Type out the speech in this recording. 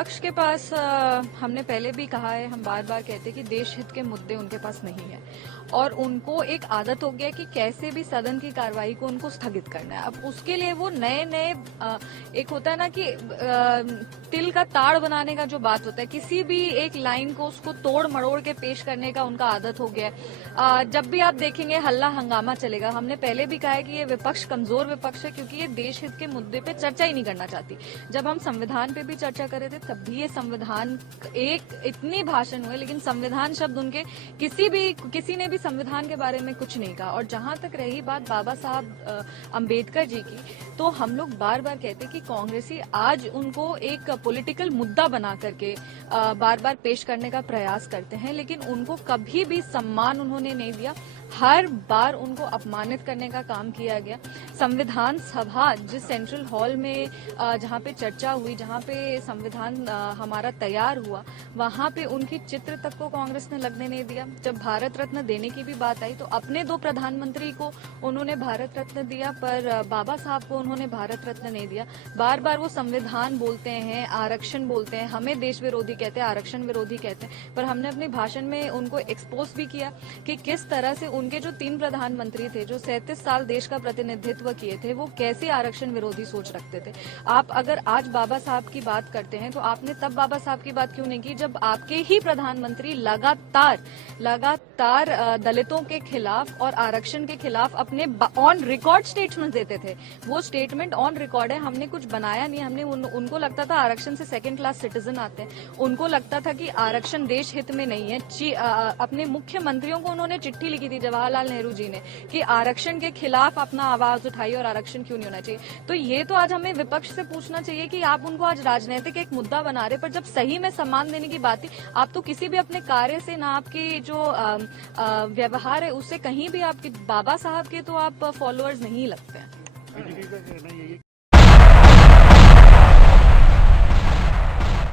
विपक्ष के पास हमने पहले भी कहा है, हम बार बार कहते हैं कि देश हित के मुद्दे उनके पास नहीं है और उनको एक आदत हो गया कि कैसे भी सदन की कार्रवाई को उनको स्थगित करना है। अब उसके लिए वो नए नए एक होता है ना कि तिल का ताड़ बनाने का जो बात होता है, किसी भी एक लाइन को उसको तोड़ मरोड़ के पेश करने का उनका आदत हो गया है। जब भी आप देखेंगे हल्ला हंगामा चलेगा। हमने पहले भी कहा है कि ये विपक्ष कमजोर विपक्ष है क्योंकि ये देश हित के मुद्दे पे चर्चा ही नहीं करना चाहती। जब हम संविधान पे भी चर्चा कर रहे थे तब भी ये संविधान एक इतनी भाषण हुए लेकिन संविधान शब्द उनके किसी ने भी संविधान के बारे में कुछ नहीं कहा। और जहां तक रही बात बाबा साहब अंबेडकर जी की, तो हम लोग बार बार कहते कि कांग्रेसी आज उनको एक पॉलिटिकल मुद्दा बना करके बार बार पेश करने का प्रयास करते हैं, लेकिन उनको कभी भी सम्मान उन्होंने नहीं दिया। हर बार उनको अपमानित करने का काम किया गया। संविधान सभा जिस सेंट्रल हॉल में जहां पे चर्चा हुई, जहां पे संविधान हमारा तैयार हुआ, वहां पे उनकी चित्र तक को कांग्रेस ने लगने नहीं दिया। जब भारत रत्न देने की भी बात आई तो अपने 2 प्रधानमंत्री को उन्होंने भारत रत्न दिया, पर बाबा साहब को उन्होंने भारत रत्न नहीं दिया। बार बार वो संविधान बोलते हैं, आरक्षण बोलते हैं, हमें देश विरोधी कहते हैं, आरक्षण विरोधी कहते हैं, पर हमने अपने भाषण में उनको एक्सपोज भी किया कि किस तरह से उनके जो 3 प्रधानमंत्री थे जो 37 साल देश का प्रतिनिधित्व किए थे, वो कैसे आरक्षण विरोधी सोच रखते थे। आप अगर आज बाबा साहब की बात करते हैं तो आपने तब बाबा साहब की बात क्यों नहीं की जब आपके ही प्रधानमंत्री लगातार दलितों के खिलाफ और आरक्षण के खिलाफ अपने ऑन रिकॉर्ड स्टेटमेंट देते थे। वो स्टेटमेंट ऑन रिकॉर्ड है, हमने कुछ बनाया नहीं। हमने उनको लगता था आरक्षण से 2nd क्लास सिटीजन आते हैं, उनको लगता था कि आरक्षण देश हित में नहीं है। अपने मुख्यमंत्रियों को उन्होंने चिट्ठी लिखी थी जवाहरलाल नेहरू जी ने कि आरक्षण के खिलाफ अपना आवाज उठाइए और आरक्षण क्यों नहीं होना चाहिए। तो ये तो आज हमें विपक्ष से पूछना चाहिए कि आप उनको आज राजनीतिक एक मुद्दा बना रहे, पर जब सही में सम्मान देने की बात थी, आप तो किसी भी अपने कार्य से ना आपकी जो व्यवहार है उससे कहीं भी आपके बाबा साहब के तो आप फॉलोअर्स नहीं लगते हैं।